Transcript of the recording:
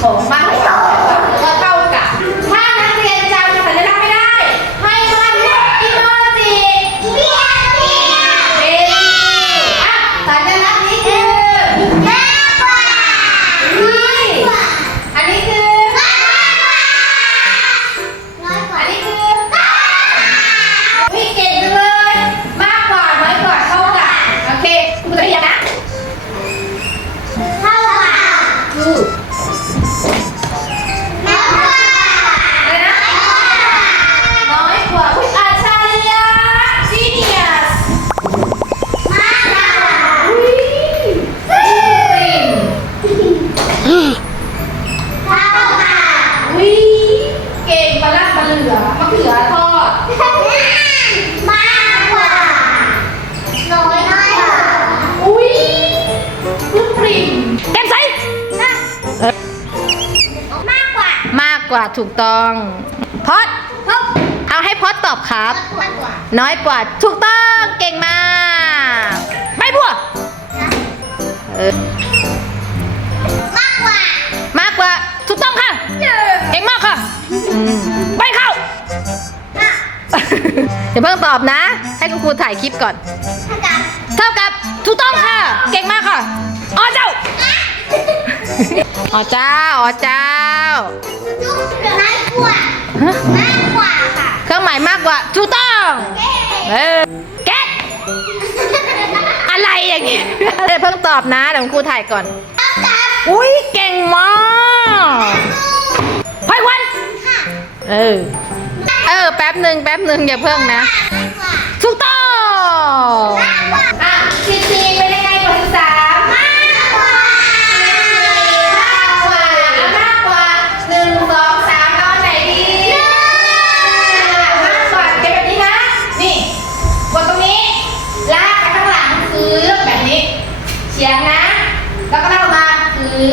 ขอ กกว่าถูกต้องพอดเอาให้พอดตอบครับ น้อยกว่าถูกต้องเก่งมากใบบัวเออมากกว่าถูกต้องค่ะเก่งมากค่ะอืมใบเข้าอย่าเพิ่งตอบนะ ให้คุณครูถ่ายคลิปก่อน เท่ากับถูกต้องค่ะ เก่งมากค่ะอ๋อเจ้า อ๋อเจ้าอ๋อเจ้าฮะเครื่องหมายมากกว่าถูกต้อง เออแก๊กอะไรอย่างงี้เดี๋ยวเพิ่งตอบนะเดี๋ยวคุณครูถ่ายก่อนอุ้ยเก่งมากไพวันเออ เออ แป๊บหนึ่งแป๊บหนึ่งอย่าเพิ่งนะ เสียงนะ แล้วก็นั่งลงมาคือ